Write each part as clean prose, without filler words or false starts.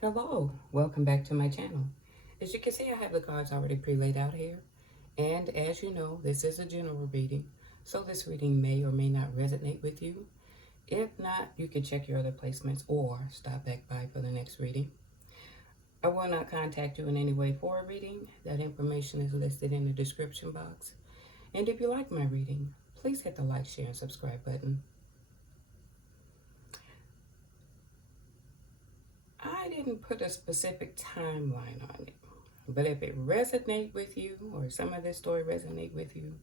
Hello, welcome back to my channel. As you can see, I have the cards already pre-laid out here. And as you know, this is a general reading, so this reading may or may not resonate with you. If not, you can check your other placements or stop back by for the next reading. I will not contact you in any way for a reading. That information is listed in the description box. And if you like my reading, please hit the like, share, and subscribe button. I didn't put a specific timeline on it, but if it resonates with you or some of this story resonate with you,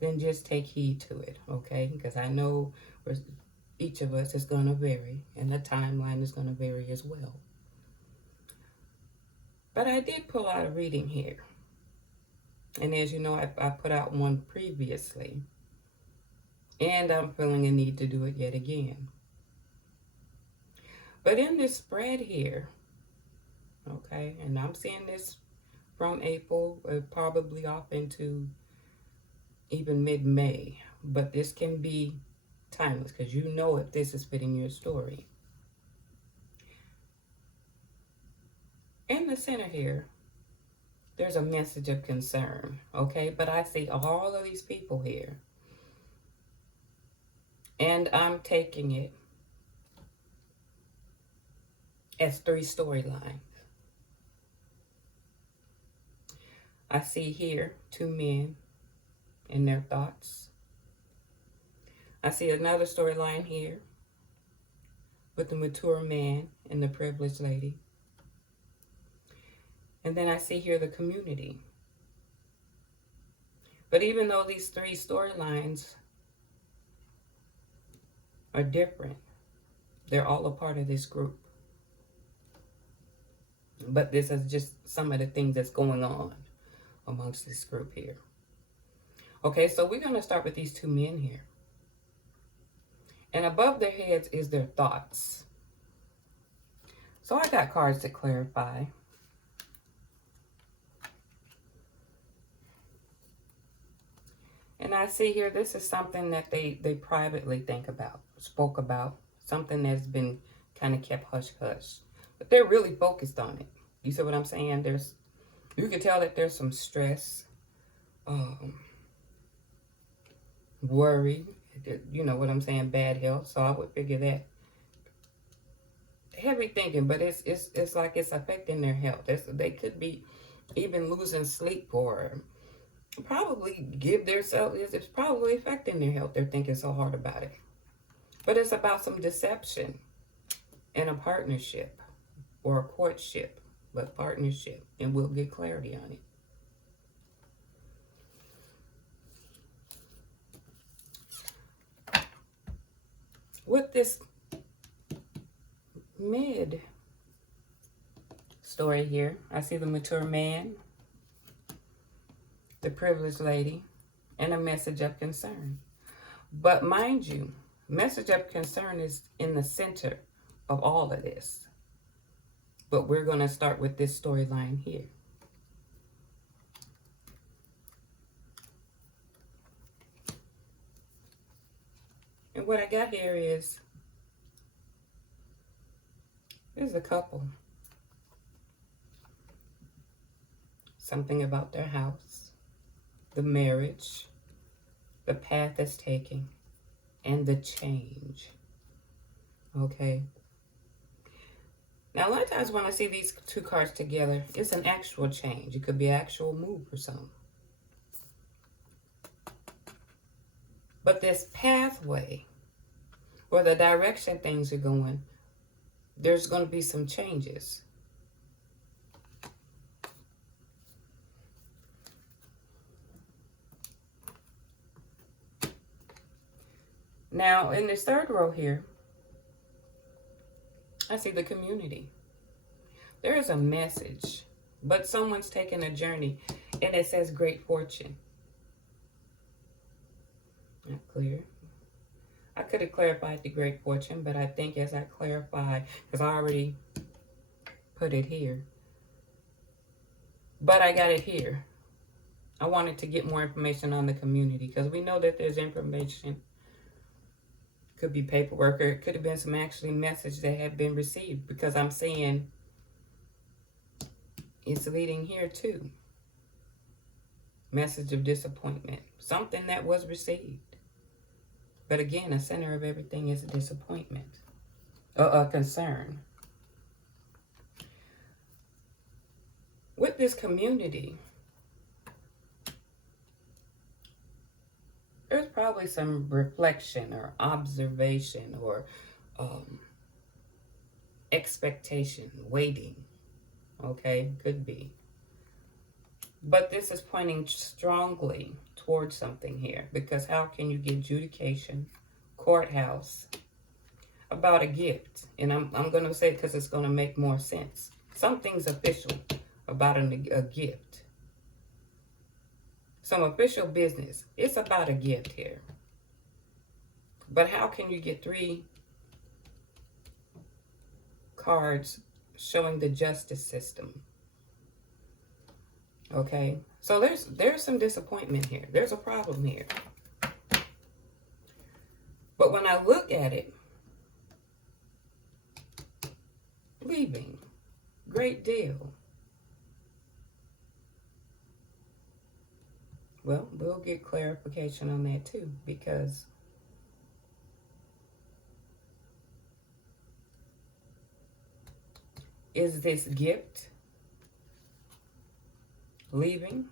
then just take heed to it, okay? Because I know each of us is going to vary, and the timeline is going to vary as well. But I did pull out a reading here. And as you know, I put out one previously, and I'm feeling a need to do it yet again. But in this spread here, okay, and I'm seeing this from April, probably off into even mid-May, but this can be timeless because you know if this is fitting your story. In the center here, there's a message of concern, okay? But I see all of these people here, and I'm taking it as 3 storylines. I see here 2 men and their thoughts. I see another storyline here with the mature man and the privileged lady. And then I see here the community. But even though these 3 storylines are different, they're all a part of this group. But this is just some of the things that's going on amongst this group here. Okay, so we're going to start with these 2 men here. And above their heads is their thoughts. So I got cards to clarify. And I see here, this is something that they privately think about, spoke about, something that's been kind of kept hush-hush. But they're really focused on it. You see what I'm saying? You can tell that there's some stress, worry, you know what I'm saying, bad health. So I would figure that heavy thinking, but it's like it's affecting their health. They could be even losing sleep or probably it's probably affecting their health. They're thinking so hard about it. But it's about some deception in a partnership or a courtship, but partnership, and we'll get clarity on it. With this mid story here, I see the mature man, the privileged lady, and a message of concern. But mind you, message of concern is in the center of all of this. But we're going to start with this storyline here. And what I got here is, there's a couple. Something about their house, the marriage, the path it's taking, and the change. Okay. Now, a lot of times when I see these 2 cards together, it's an actual change. It could be an actual move for some. But this pathway, or the direction things are going, there's going to be some changes. Now, in this 3rd row here, I see the community. There is a message, but someone's taking a journey, and it says great fortune. Not clear. I could have clarified the great fortune, but I think as I clarify, because I already put it here, but I got it here. I wanted to get more information on the community, because we know that there's information. Could be paperwork, or it could have been some actually message that had been received, because I'm seeing It's leading here too. Message of disappointment. Something that was received. But again, the center of everything is a disappointment. A concern. With this community, there's probably some reflection or observation or expectation, waiting. Okay, could be. But this is pointing strongly towards something here, because how can you get adjudication, courthouse, about a gift? And I'm going to say it because it's going to make more sense. Something's official about a gift. Some official business. It's about a gift here. But how can you get 3 cards showing the justice system? Okay, so there's some disappointment here. There's a problem here. But when I look at it, leaving, great deal. Well, we'll get clarification on that too, because is this gift leaving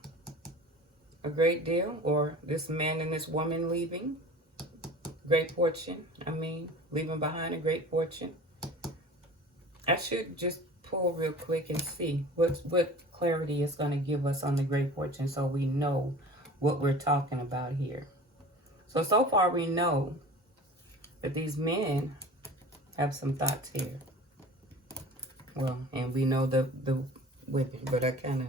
a great deal, or this man and this woman leaving great fortune? Leaving behind a great fortune. I should just pull real quick and see what clarity is going to give us on the great fortune, so we know what we're talking about here. So far we know that these men have some thoughts here. Well, and we know the women, but I kind of,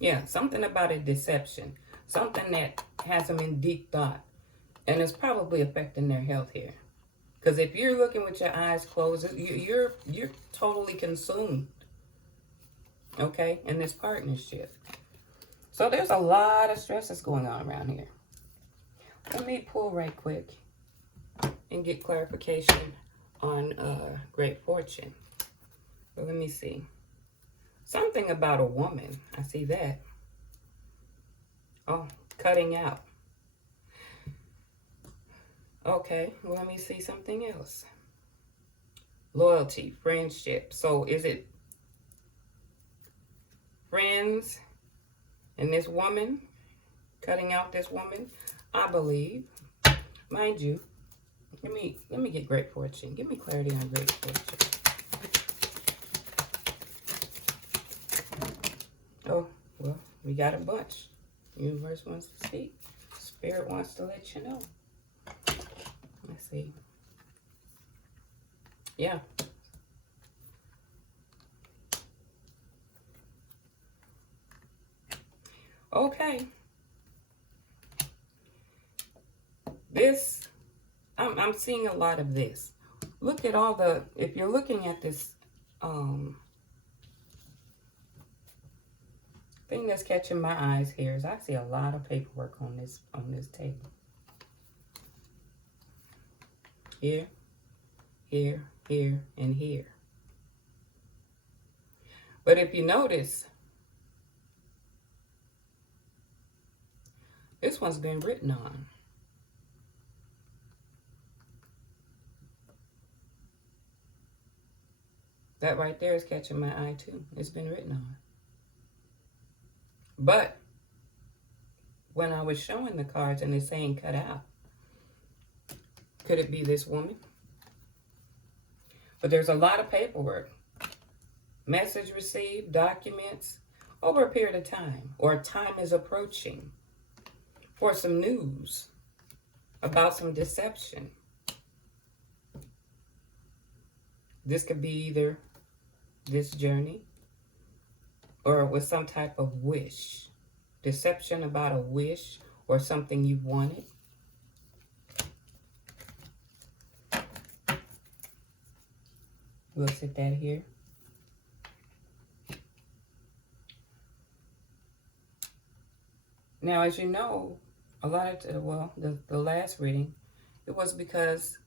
yeah, something about a deception. Something that has them in deep thought. And it's probably affecting their health here. Because if you're looking with your eyes closed, you're totally consumed. Okay? In this partnership. So there's a lot of stress that's going on around here. Let me pull right quick and get clarification on great fortune. So let me see. Something about a woman. I see that. Oh, cutting out. Okay, well, let me see something else. Loyalty, friendship. So is it friends and this woman, cutting out this woman? I believe. Mind you, let me get great fortune. Give me clarity on great fortune. Oh, well, we got a bunch. Universe wants to speak. Spirit wants to let you know. Let's see. Yeah. Okay. This, I'm seeing a lot of this. Look at all the, if you're looking at this thing that's catching my eyes here is I see a lot of paperwork on this table. Here, here, here, and here. But if you notice, this one's been written on. That right there is catching my eye too. It's been written on. But when I was showing the cards and it's saying cut out, could it be this woman? But there's a lot of paperwork. Message received, documents, over a period of time, or time is approaching for some news about some deception. This could be either this journey or with some type of wish. Deception about a wish or something you wanted. We'll sit that here. Now, as you know, a lot of, well, the last reading, it was because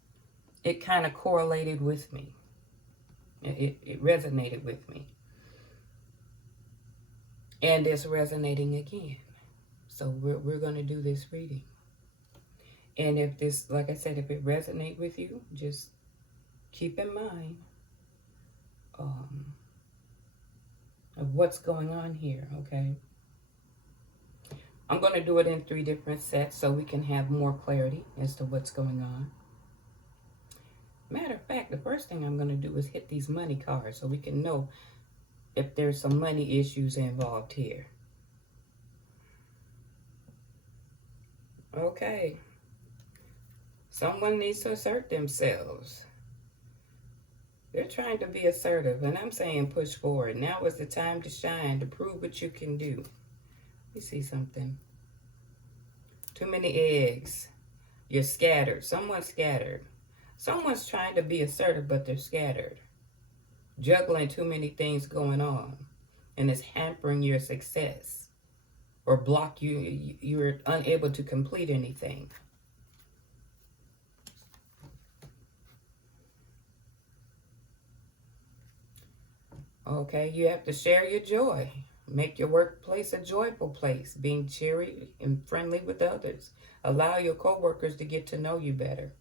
it kind of correlated with me. It resonated with me. And it's resonating again. So we're going to do this reading. And if this, like I said, if it resonates with you, just keep in mind of what's going on here, okay? I'm going to do it in 3 different sets so we can have more clarity as to what's going on. Matter of fact, the first thing I'm going to do is hit these money cards so we can know if there's some money issues involved here. Okay. Someone needs to assert themselves. They're trying to be assertive, and I'm saying push forward. Now is the time to shine, to prove what you can do. Let me see something. Too many eggs. You're scattered. Someone's scattered. Someone's trying to be assertive, but they're scattered. Juggling too many things going on, and it's hampering your success or block you. You're unable to complete anything. Okay, you have to share your joy. Make your workplace a joyful place, being cheery and friendly with others. Allow your coworkers to get to know you better.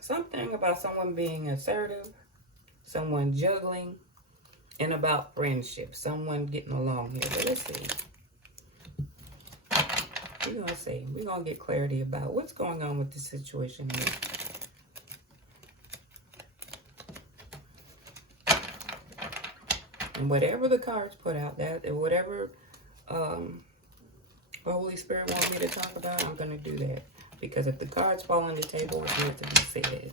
Something about someone being assertive, someone juggling, and about friendship. Someone getting along here. But let's see. We're going to see. We're going to get clarity about what's going on with this situation here. And whatever the cards put out, that whatever Holy Spirit wants me to talk about, I'm going to do that. Because if the cards fall on the table, it's meant to be said.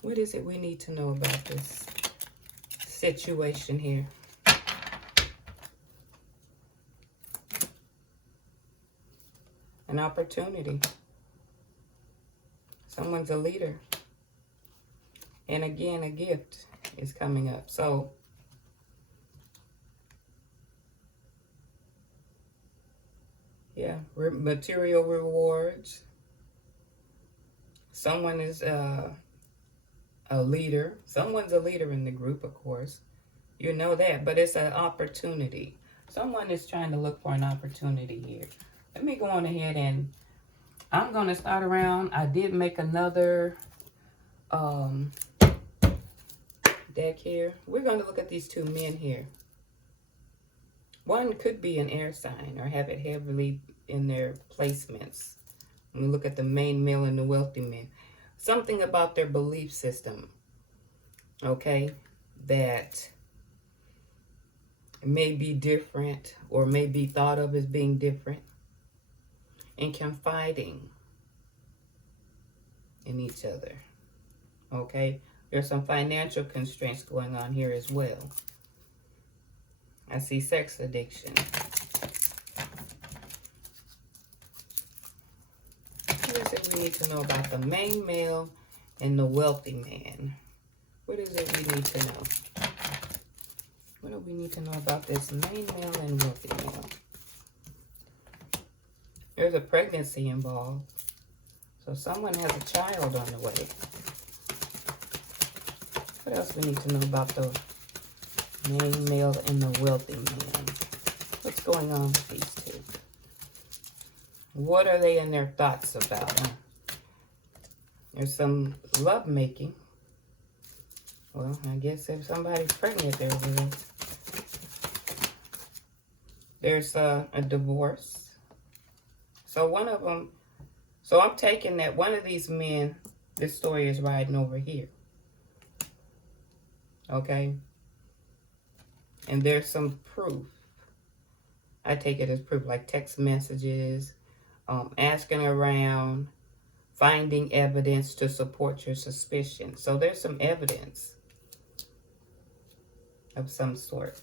What is it we need to know about this situation here? An opportunity. Someone's a leader. And again, a gift is coming up. So yeah, material rewards. Someone is a leader. Someone's a leader in the group, of course. You know that, but it's an opportunity. Someone is trying to look for an opportunity here. Let me go on ahead and I'm going to start around. I did make another deck here. We're going to look at these 2 men here. One could be an air sign or have it heavily in their placements. When we look at the main male and the wealthy man. Something about their belief system, okay, that may be different or may be thought of as being different. And confiding in each other, okay? There's some financial constraints going on here as well. I see sex addiction. What is it we need to know about the main male and the wealthy man? What is it we need to know? What do we need to know about this main male and wealthy male? There's a pregnancy involved. So someone has a child on the way. What else we need to know about the main male and the wealthy man? What's going on with these 2? What are they in their thoughts about? There's some love making. Well, I guess if somebody's pregnant, there's a divorce. So one of them, so I'm taking that one of these men, this story is riding over here. Okay? And there's some proof. I take it as proof, like text messages, asking around, finding evidence to support your suspicion. So there's some evidence of some sort.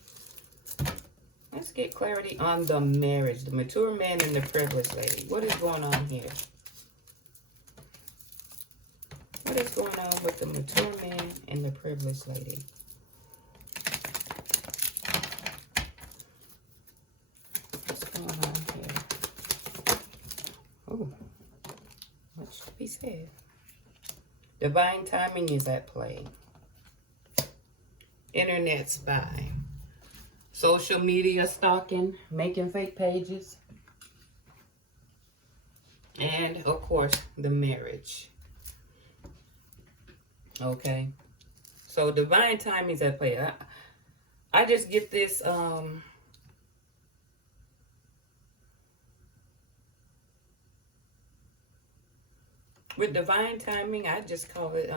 Let's get clarity on the marriage, the mature man and the privileged lady. What is going on here? What is going on with the mature man and the privileged lady? What's going on here? Oh, what should be said? Divine timing is at play. internet spy, social media stalking, making fake pages, and of course the marriage. Okay, so divine timing is at play. I just get this with divine timing, I just call it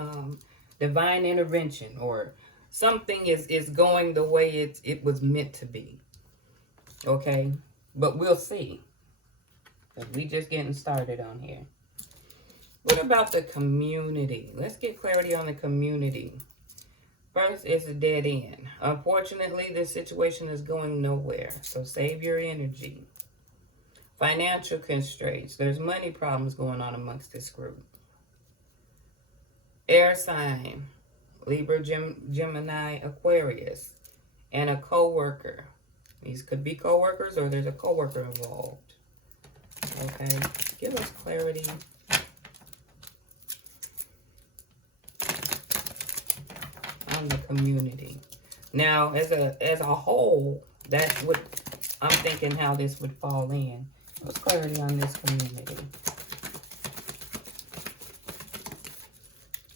divine intervention, or something is going the way it was meant to be. Okay, but we'll see. We just getting started on here. What about the community? Let's get clarity on the community. First, it's a dead end. Unfortunately, this situation is going nowhere. So save your energy. Financial constraints. There's money problems going on amongst this group. Air sign. Libra, Gemini, Aquarius. And a co-worker. These could be co-workers, or there's a co-worker involved. Okay. Give us clarity on the community. Now, as a whole, that's what I'm thinking how this would fall in. What's clarity on this community?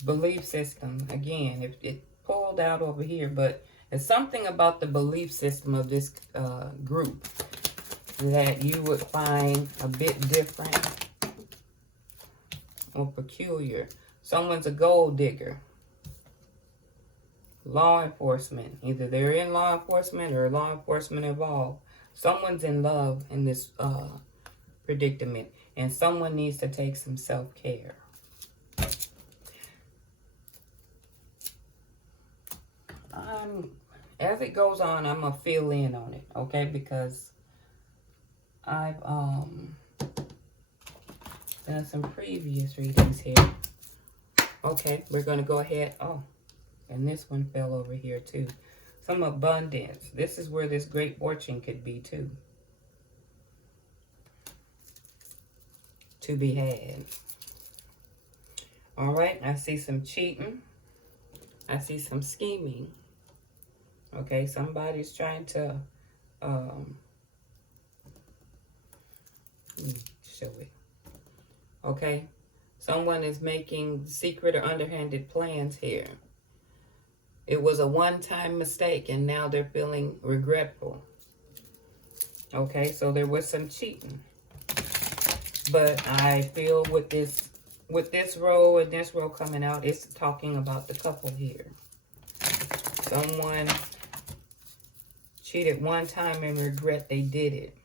Belief system. Again, it pulled out over here, but it's something about the belief system of this group that you would find a bit different or peculiar. Someone's a gold digger. Law enforcement. Either they're in law enforcement or law enforcement involved. Someone's in love in this predicament, and someone needs to take some self-care. As it goes on, I'm going to fill in on it, okay? Because I've done some previous readings here. Okay, we're going to go ahead. Oh, and this one fell over here too. Some abundance. This is where this great fortune could be too. To be had. All right, I see some cheating. I see some scheming. Okay, somebody's trying to let me show it. Okay, someone is making secret or underhanded plans here. It was a one-time mistake, and now they're feeling regretful. Okay, so there was some cheating. But I feel with this row and this row coming out, it's talking about the couple here. Someone cheated one time and regret they did it.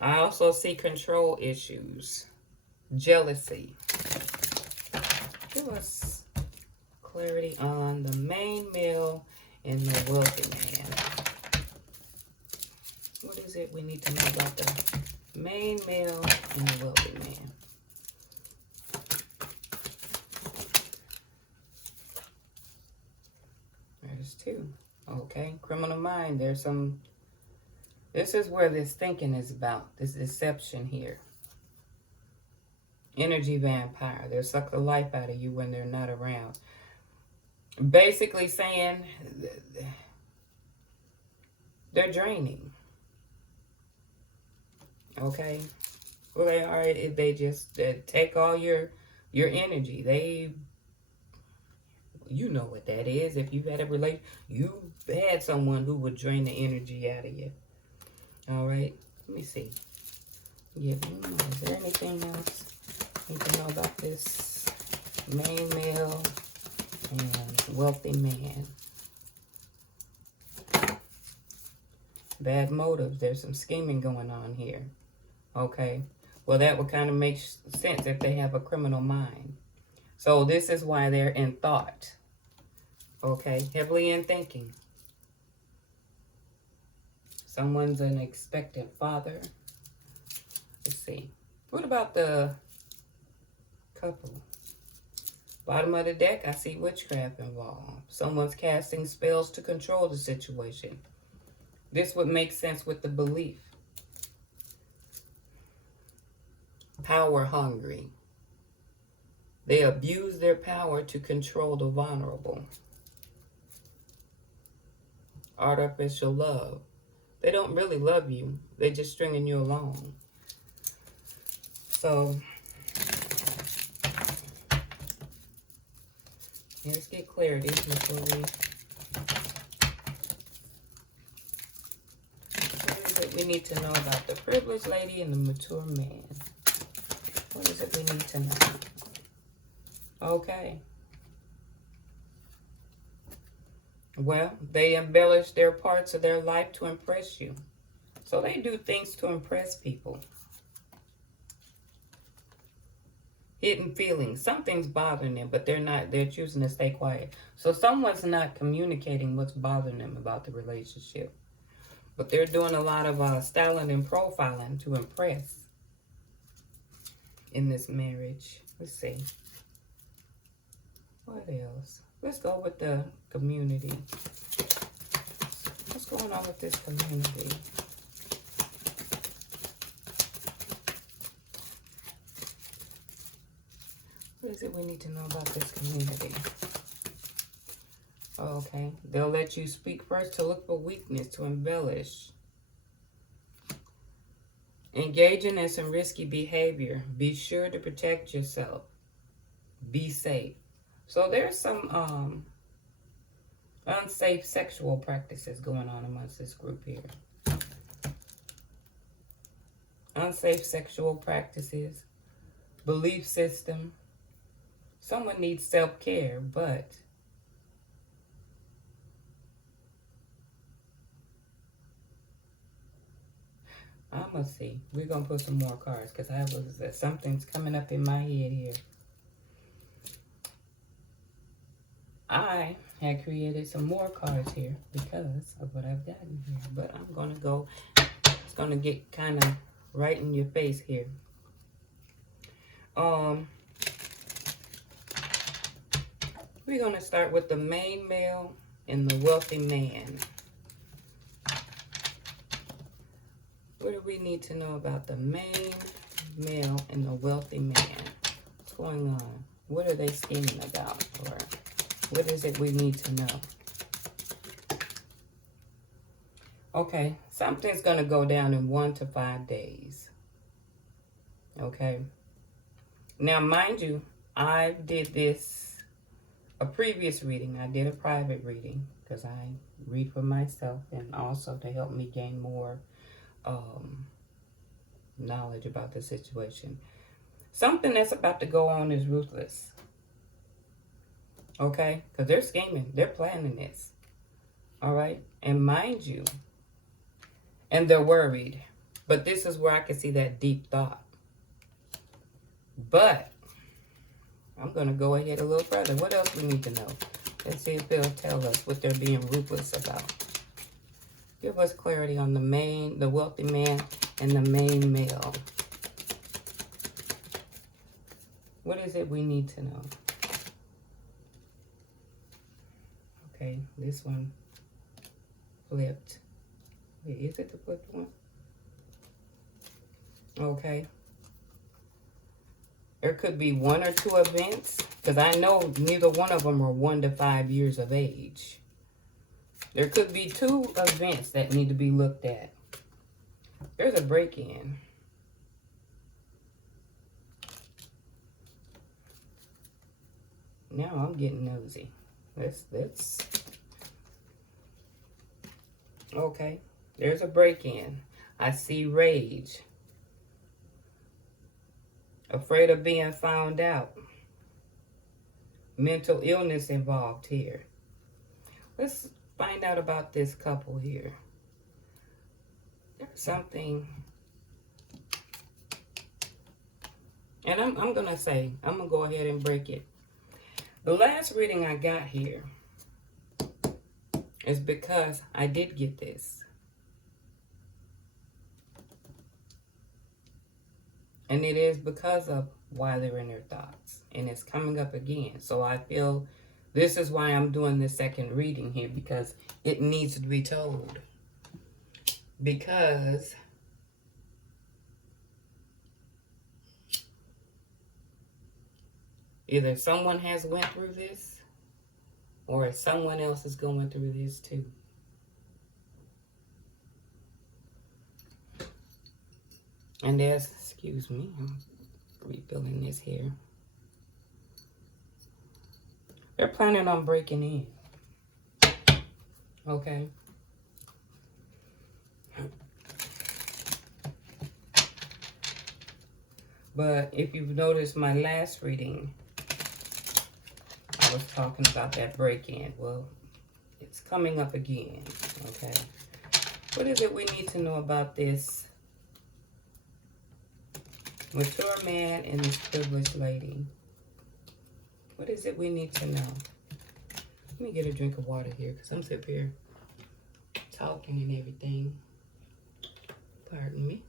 I also see control issues, jealousy. Give us clarity on the main male and the wealthy man. What is it we need to know about the main male and the wealthy man? There's two. Okay, criminal mind. There's some. This is where this thinking is about. This deception here. Energy vampire. They'll suck the life out of you when they're not around. Basically saying they're draining. Okay, well they are. They just take all your energy. You know what that is. If you've had a relationship, you had someone who would drain the energy out of you. All right, let me see. Yeah, is there anything else you need to know about this main male and wealthy man? Bad motives. There's some scheming going on here. Okay, well that would kind of make sense if they have a criminal mind. So this is why they're in thought. Okay, heavily in thinking. Someone's an expectant father. Let's see. What about the couple? Bottom of the deck, I see witchcraft involved. Someone's casting spells to control the situation. This would make sense with the belief. Power hungry. They abuse their power to control the vulnerable. artificial love. They don't really love you. They're just stringing you along. So, let's get clarity before we... What is it we need to know about the privileged lady and the mature man? What is it we need to know? Okay. Well, they embellish their parts of their life to impress you. So they do things to impress people. Hidden feelings. Something's bothering them, but they're choosing to stay quiet. So someone's not communicating what's bothering them about the relationship. But they're doing a lot of styling and profiling to impress in this marriage. Let's see. What else? Let's go with the community. What's going on with this community? What is it we need to know about this community? Okay. They'll let you speak first to look for weakness, to embellish. Engaging in some risky behavior. Be sure to protect yourself. Be safe. So there's some unsafe sexual practices going on amongst this group here. Unsafe sexual practices. Belief system. Someone needs self-care, but I'm going to see. We're going to put some more cards because something's coming up in my head here. I had created some more cards here because of what I've gotten here. But I'm going to go, it's going to get kind of right in your face here. We're going to start with the main male and the wealthy man. What do we need to know about the main male and the wealthy man? What's going on? What are they scheming about? Or what is it we need to know? Okay, something's going to go down in 1 to 5 days. Okay. Now, mind you, I did this, a previous reading. I did a private reading because I read for myself and also to help me gain more knowledge about the situation. Something that's about to go on is ruthless. Okay? Because they're scheming. They're planning this. All right? And mind you, and they're worried. But this is where I can see that deep thought. But I'm going to go ahead a little further. What else we need to know? Let's see if they'll tell us what they're being ruthless about. Give us clarity on the wealthy man and the main male. What is it we need to know? Okay, this one flipped. Wait, is it the flipped one? Okay. There could be 1 or 2 events, because I know neither one of them are 1 to 5 years of age. There could be 2 events that need to be looked at. There's a break-in. Now I'm getting nosy. Let's. Okay. There's a break-in. I see rage. Afraid of being found out. Mental illness involved here. Let's find out about this couple here. There's something. And I'm going to go ahead and break it. The last reading I got here is because I did get this. And it is because of why they're in their thoughts. And it's coming up again. So I feel this is why I'm doing this second reading here. Because it needs to be told. Because either someone has went through this. Or someone else is going through this too. And there's, excuse me, I'm refilling this here. They're planning on breaking in. Okay. But if you've noticed my last reading, I was talking about that break-in. Well, it's coming up again. Okay. What is it we need to know about this mature man and this privileged lady? What is it we need to know? Let me get a drink of water here because I'm sitting here talking and everything. Pardon me.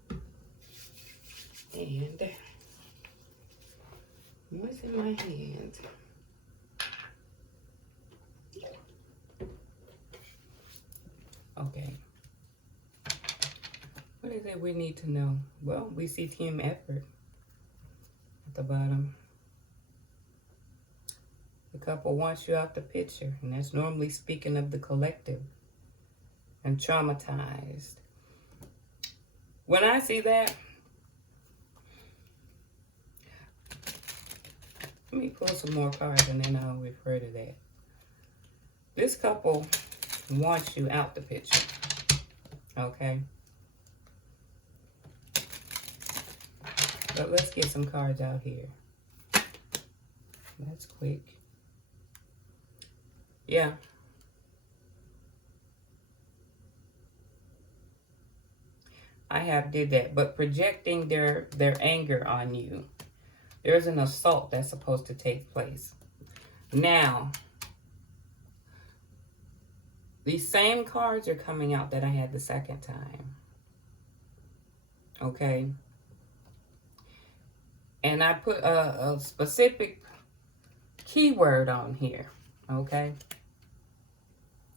And what's in my hand? Okay. What is it we need to know? Well, we see team effort at the bottom. The couple wants you out the picture, and that's normally speaking of the collective and traumatized. When I see that, let me pull some more cards and then I'll refer to that. This couple wants you out the picture, okay? But let's get some cards out here. That's quick. Yeah. I have did that, but projecting their anger on you. There's an assault that's supposed to take place. Now, these same cards are coming out that I had the second time. Okay? And I put a specific keyword on here. Okay?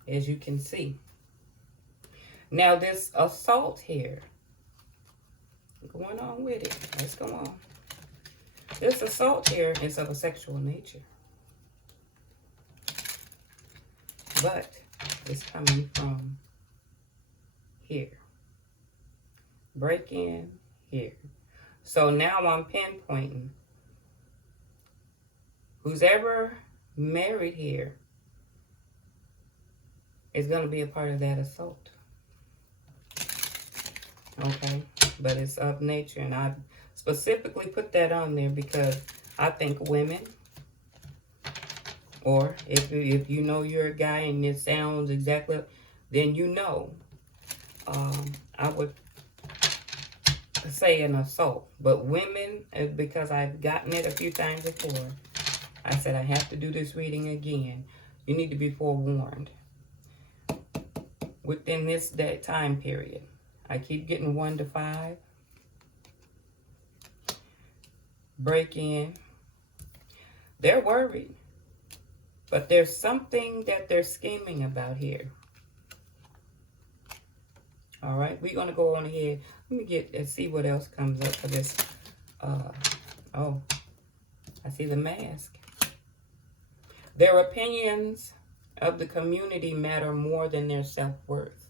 As you can see. Now, this assault here, going on with it. Let's go on. This assault here is of a sexual nature. But it's coming from here. Break in here. So now I'm pinpointing who's ever married here is going to be a part of that assault. Okay? But it's of nature, and I specifically put that on there because I think women, or if you know you're a guy and it sounds exactly, then you know. I would say an assault. But women, because I've gotten it a few times before, I said I have to do this reading again. You need to be forewarned. Within that time period, I keep getting 1 to 5. Break in. They're worried. But there's something that they're scheming about here. All right, we're going to go on ahead. Let me get and see what else comes up for this. Oh, I see the mask. Their opinions of the community matter more than their self-worth.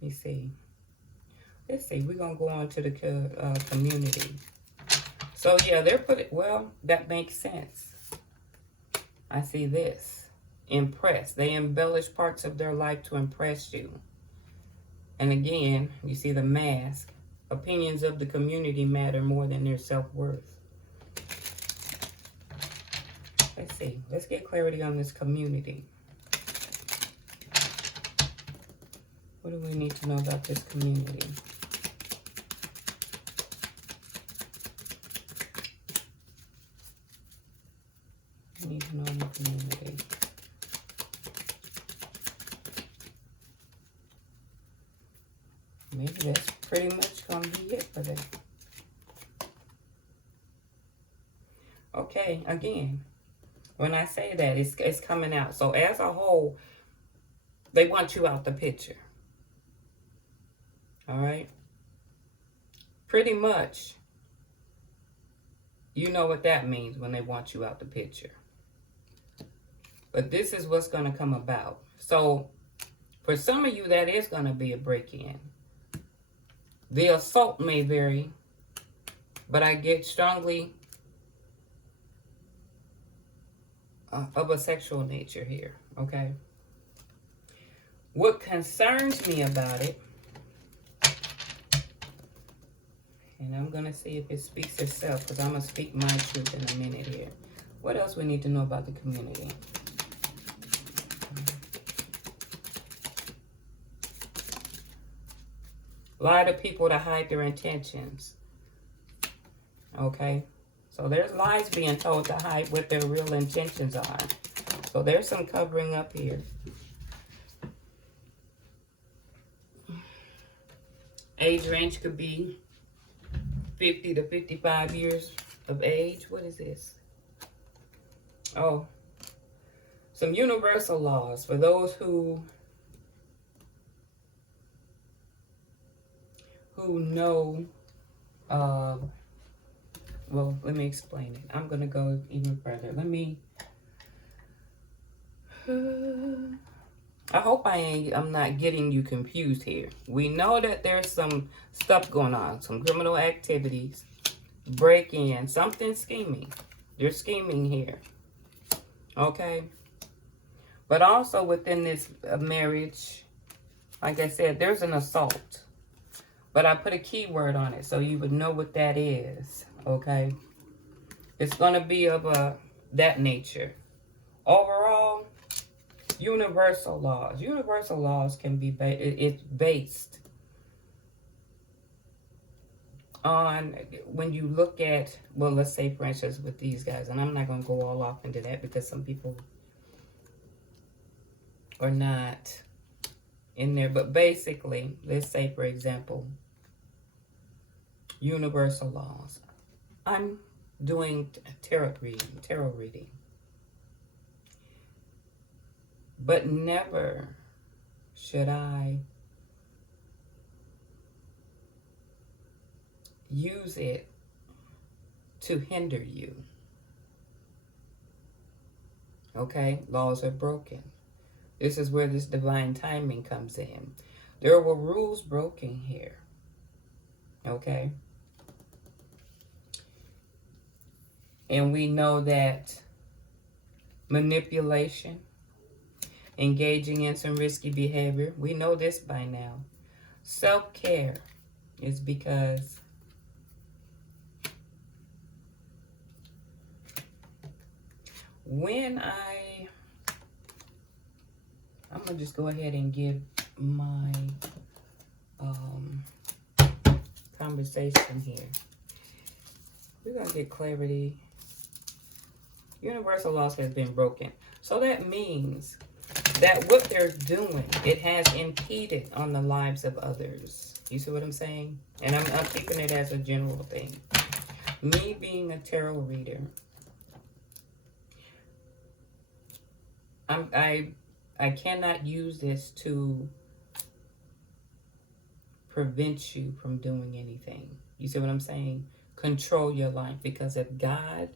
Let me see. Let's see. We're going to go on to the community. So, yeah, they're putting, well, that makes sense. I see this. Impress. They embellish parts of their life to impress you. And again, you see the mask. Opinions of the community matter more than their self-worth. Let's see. Let's get clarity on this community. What do we need to know about this community? We need to know the community. Maybe that's pretty much going to be it for that. Okay, again, when I say that, it's coming out. So as a whole, they want you out the picture. All right? Pretty much, you know what that means when they want you out the picture. But this is what's going to come about. So for some of you, that is going to be a break-in. The assault may vary, but I get strongly of a sexual nature here, okay? What concerns me about it, and I'm going to see if it speaks itself, because I'm going to speak my truth in a minute here. What else we need to know about the community? A lot of people to hide their intentions, okay? So there's lies being told to hide what their real intentions are. So there's some covering up here. Age range could be 50 to 55 years of age. What is this? Oh, some universal laws for those who know. Well, let me explain it. I'm going to go even further. I hope I'm not getting you confused here. We know that there's some stuff going on, some criminal activities, break-in, something scheming. You're scheming here. Okay? But also within this marriage, like I said, there's an assault. But I put a keyword on it so you would know what that is. Okay? It's going to be of that nature. Overall, universal laws. Universal laws can be it's based on when you look at, well, let's say, for instance, with these guys, and I'm not going to go all off into that because some people are not in there. But basically, let's say, for example, universal laws. I'm doing tarot reading. But never should I use it to hinder you. Okay? Laws are broken. This is where this divine timing comes in. There were rules broken here. Okay? And we know that manipulation, engaging in some risky behavior, we know this by now. Self-care is because when I'm going to just go ahead and give my conversation here. We're going to get clarity. Universal laws has been broken. So that means that what they're doing, it has impeded on the lives of others. You see what I'm saying? And I'm keeping it as a general thing. Me being a tarot reader, I cannot use this to prevent you from doing anything. You see what I'm saying? Control your life, because if God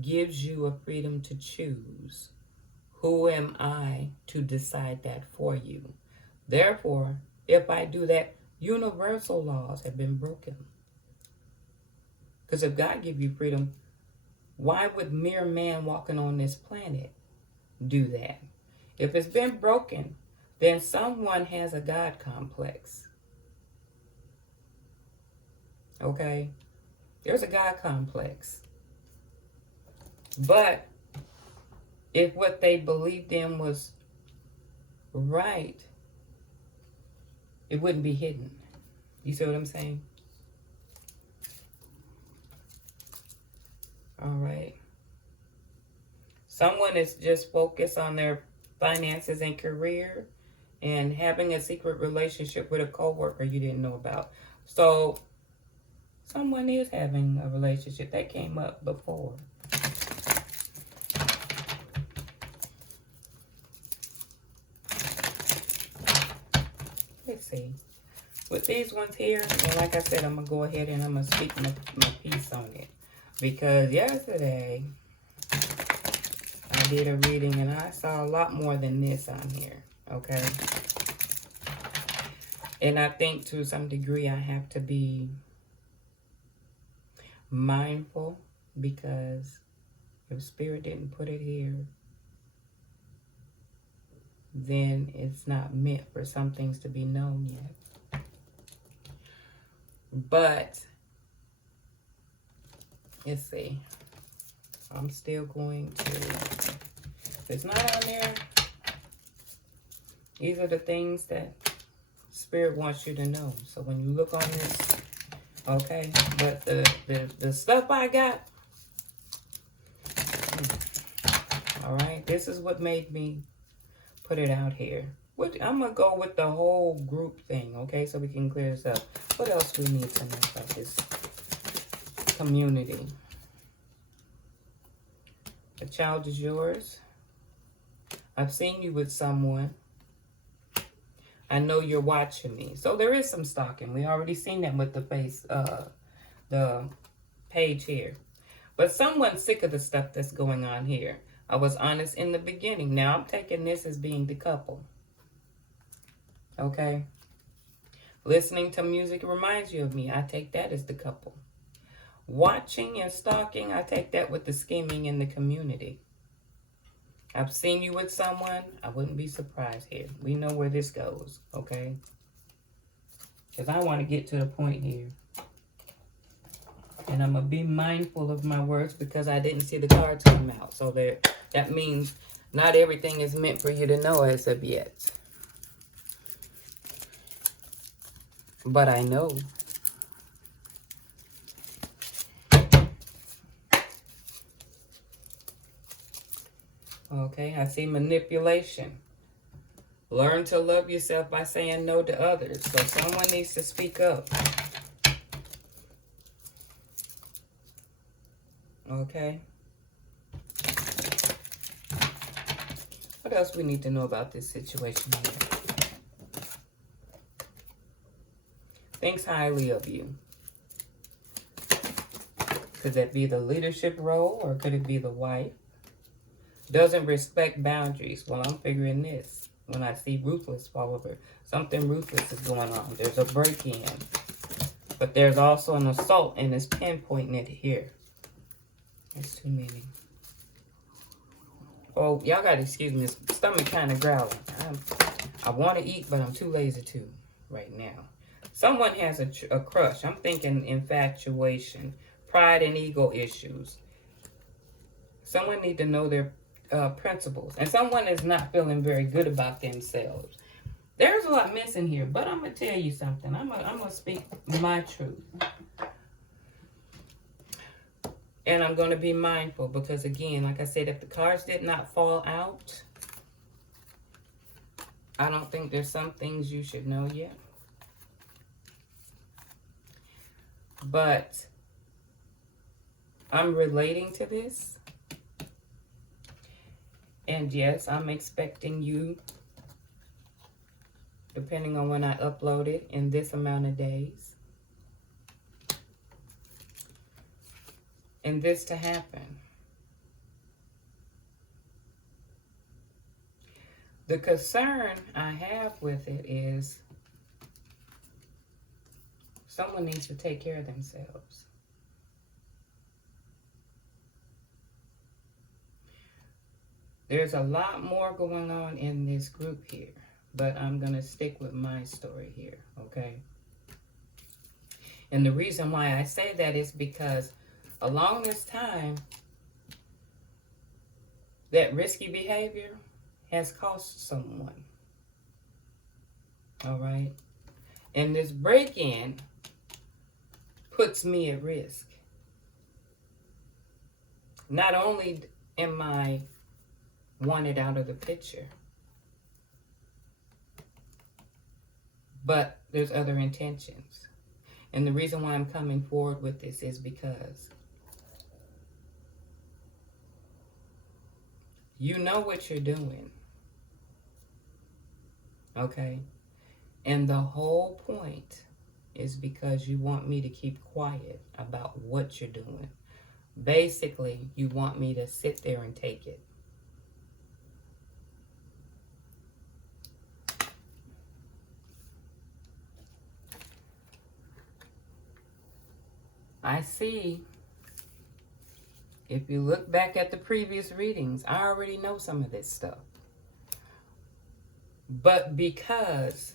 gives you a freedom to choose, who am I to decide that for you? Therefore, if I do that, universal laws have been broken. Because if God gives you freedom, why would mere man walking on this planet do that? If it's been broken, then someone has a God complex. Okay? There's a God complex. But if what they believed in was right, it wouldn't be hidden. You see what I'm saying? All right. Someone is just focused on their finances and career and having a secret relationship with a coworker you didn't know about. So someone is having a relationship that came up before. Let's see. With these ones here, well, like I said, I'm going to go ahead and I'm going to speak my piece on it. Because yesterday, I did a reading and I saw a lot more than this on here. Okay? And I think to some degree I have to be mindful, because if Spirit didn't put it here, then it's not meant for some things to be known yet. But let's see. I'm still going to, if it's not on there, these are the things that Spirit wants you to know. So when you look on this, okay, but the stuff I got, all right, this is what made me put it out here. I'm going to go with the whole group thing, okay, so we can clear this up. What else do we need to know about this community? The child is yours. I've seen you with someone. I know you're watching me. So there is some stalking. We already seen that with the page here. But someone's sick of the stuff that's going on here. I was honest in the beginning. Now I'm taking this as being the couple. Okay? Listening to music reminds you of me. I take that as the couple. Watching and stalking, I take that with the scheming in the community. I've seen you with someone. I wouldn't be surprised here. We know where this goes, okay? Because I want to get to the point here. And I'm going to be mindful of my words because I didn't see the cards come out. So that means not everything is meant for you to know as of yet. But I know. Okay, I see manipulation. Learn to love yourself by saying no to others. So someone needs to speak up. Okay. What else we need to know about this situation here? Thinks highly of you. Could that be the leadership role, or could it be the wife? Doesn't respect boundaries. Well, I'm figuring this. When I see ruthless fall over, something ruthless is going on. There's a break-in. But there's also an assault, and it's pinpointing it here. There's too many. Oh, y'all got to excuse me. My stomach kind of growling. I want to eat, but I'm too lazy to right now. Someone has a crush. I'm thinking infatuation, pride and ego issues. Someone need to know their principles. And someone is not feeling very good about themselves. There's a lot missing here, but I'm going to tell you something. I'm going to speak my truth. And I'm going to be mindful because, again, like I said, if the cards did not fall out, I don't think there's some things you should know yet. But I'm relating to this. And yes, I'm expecting you, depending on when I upload it, in this amount of days. And this to happen. The concern I have with it is someone needs to take care of themselves. There's a lot more going on in this group here, but I'm going to stick with my story here, okay? And the reason why I say that is because along this time, that risky behavior has cost someone, all right? And this break-in puts me at risk. Not only am I wanted out of the picture, but there's other intentions. And the reason why I'm coming forward with this is because you know what you're doing, okay? And the whole point is because you want me to keep quiet about what you're doing. Basically, you want me to sit there and take it. I see, if you look back at the previous readings, I already know some of this stuff. But because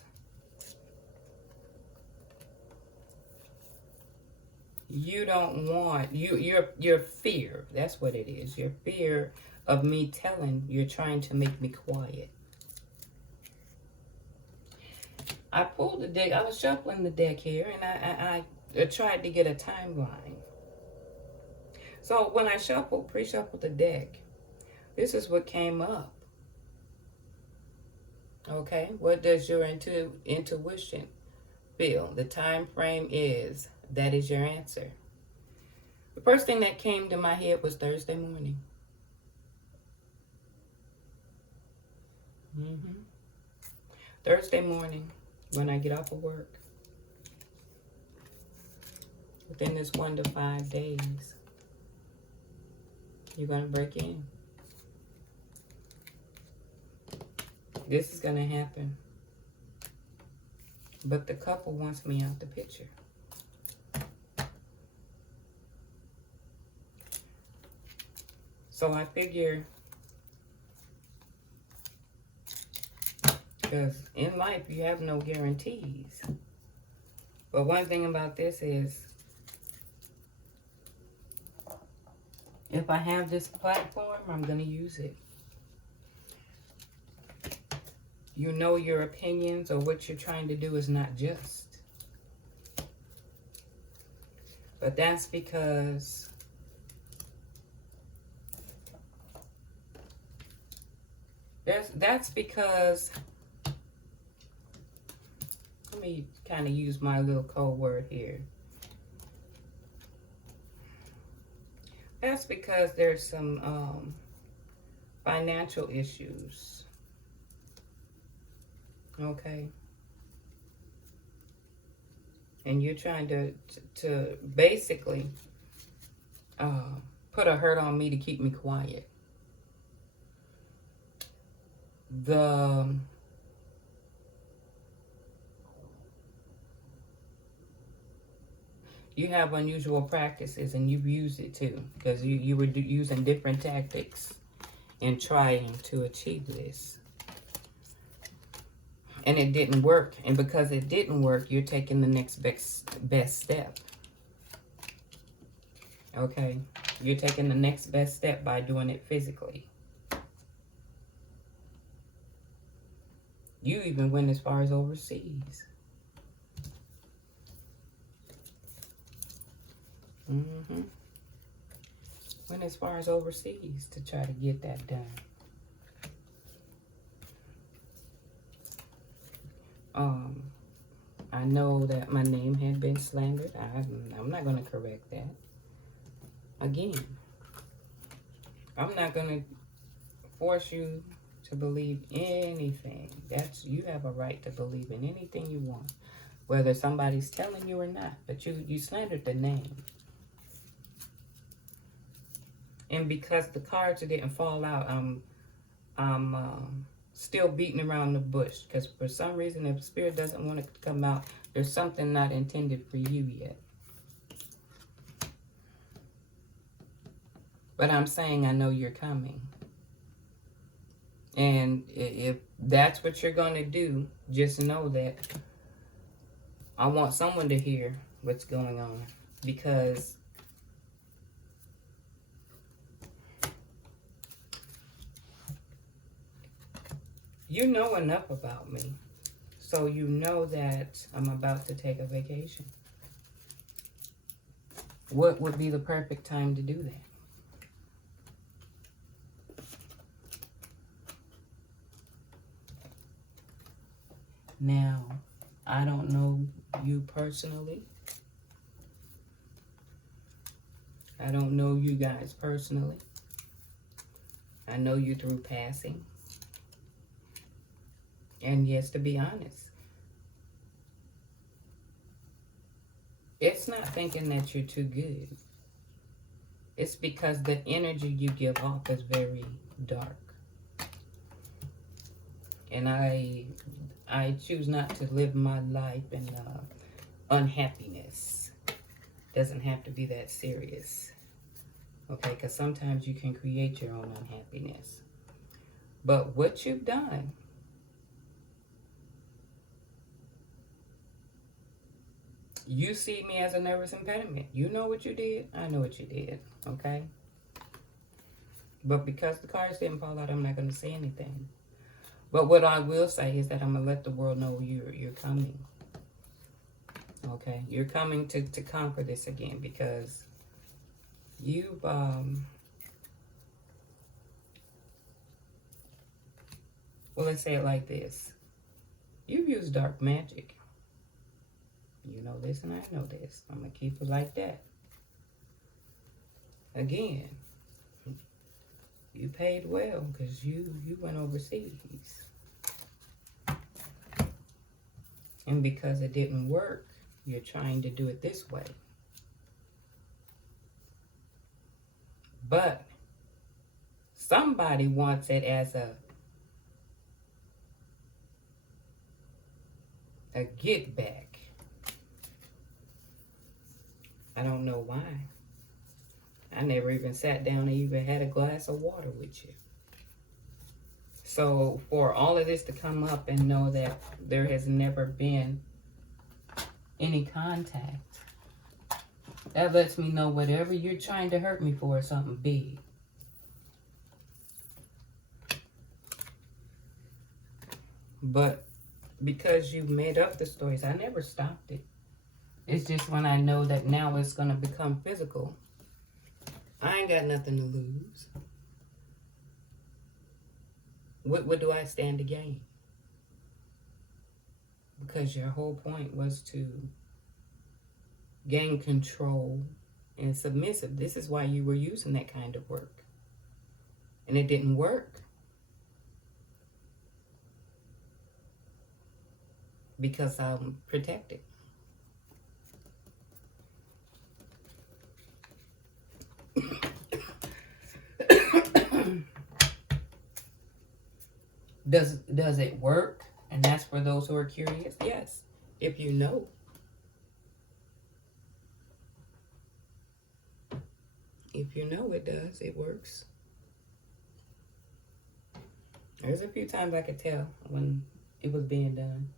you don't want, your fear, that's what it is, your fear of me telling, you're trying to make me quiet. I pulled the deck, I was shuffling the deck here, and I tried to get a timeline. So when I pre-shuffled the deck, this is what came up. Okay, what does your intuition feel? The time frame is, that is your answer. The first thing that came to my head was Thursday morning. Thursday morning, when I get off of work, within this 1 to 5 days, you're going to break in. This is going to happen. But the couple wants me out the picture. So I figure, because in life you have no guarantees. But one thing about this is, if I have this platform, I'm going to use it. You know your opinions or what you're trying to do is not just. But that's because let me kind of use my little code word here. That's because there's some financial issues. Okay. And you're trying to basically put a hurt on me to keep me quiet. You have unusual practices, and you've used it too, because you were using different tactics in trying to achieve this. And it didn't work. And because it didn't work, you're taking the next best step. Okay? You're taking the next best step by doing it physically. You even went as far as overseas. Went as far as overseas to try to get that done. I know that my name had been slandered. I'm not going to correct that. Again, I'm not going to force you to believe anything. You have a right to believe in anything you want, whether somebody's telling you or not. But you slandered the name. And because the cards didn't fall out, I'm still beating around the bush, because for some reason, if Spirit doesn't want it to come out, there's something not intended for you yet. But I'm saying I know you're coming. And if that's what you're going to do, just know that I want someone to hear what's going on, because you know enough about me, so you know that I'm about to take a vacation. What would be the perfect time to do that? Now, I don't know you personally. I don't know you guys personally. I know you through passing. And yes, to be honest, it's not thinking that you're too good. It's because the energy you give off is very dark. And I choose not to live my life in unhappiness. Doesn't have to be that serious. Okay, because sometimes you can create your own unhappiness. But what you've done, you see me as a nervous impediment. You know what you did. I know what you did. Okay? But because the cards didn't fall out, I'm not going to say anything. But what I will say is that I'm going to let the world know you're coming. Okay? You're coming to conquer this again, because you've... well, let's say it like this. You've used dark magic. You know this and I know this. I'm going to keep it like that. Again, you paid well because you went overseas. And because it didn't work, you're trying to do it this way. But somebody wants it as a get back. I don't know why. I never even sat down and even had a glass of water with you. So for all of this to come up and know that there has never been any contact, that lets me know whatever you're trying to hurt me for is something big. But because you've made up the stories, I never stopped it. It's just when I know that now it's going to become physical, I ain't got nothing to lose. What do I stand to gain? Because your whole point was to gain control and submissive. This is why you were using that kind of work. And it didn't work. Because I'm protected. Does it work? And that's for those who are curious. Yes, if you know. If you know it does, it works. There's a few times I could tell when it was being done.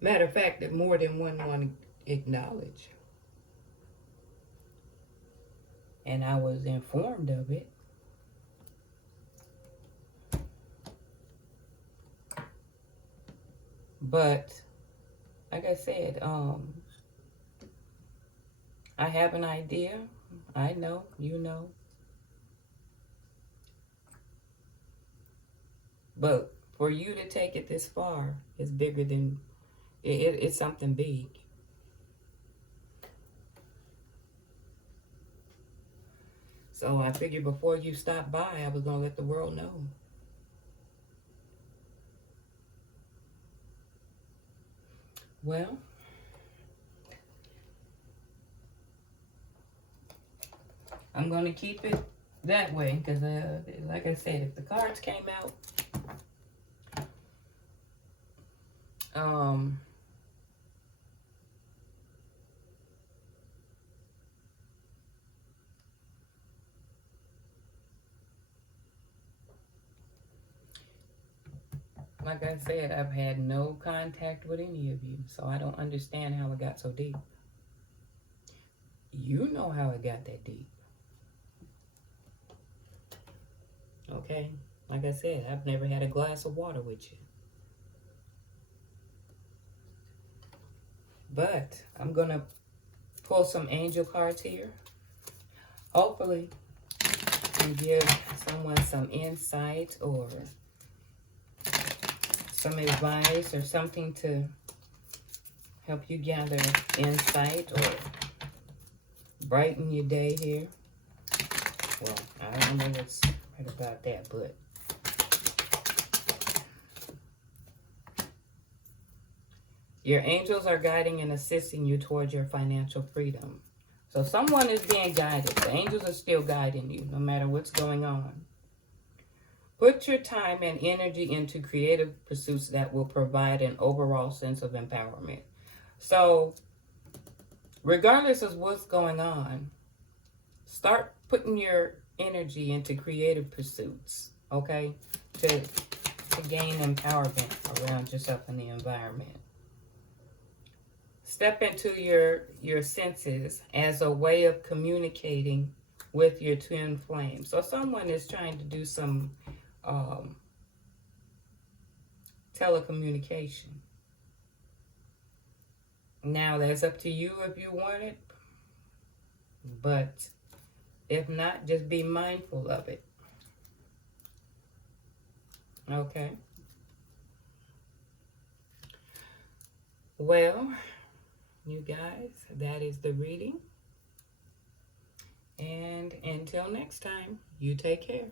Matter of fact, that more than one want to acknowledge. And I was informed of it. But, like I said, I have an idea. I know, you know. But for you to take it this far is bigger than, it's something big. So I figured before you stopped by, I was going to let the world know. Well, I'm going to keep it that way because, like I said, if the cards came out, like I said, I've had no contact with any of you, so I don't understand how it got so deep. You know how it got that deep. Okay? Like I said, I've never had a glass of water with you. But I'm going to pull some angel cards here. Hopefully, and give someone some insight or some advice or something to help you gather insight or brighten your day here. Well, I don't know what's right about that, but your angels are guiding and assisting you towards your financial freedom. So someone is being guided. The angels are still guiding you no matter what's going on. Put your time and energy into creative pursuits that will provide an overall sense of empowerment. So, regardless of what's going on, start putting your energy into creative pursuits, okay? To gain empowerment around yourself and the environment. Step into your senses as a way of communicating with your twin flame. So someone is trying to do some telecommunication. Now that's up to you if you want it, but if not, just be mindful of it. Okay. Well, you guys, that is the reading. And until next time, you take care.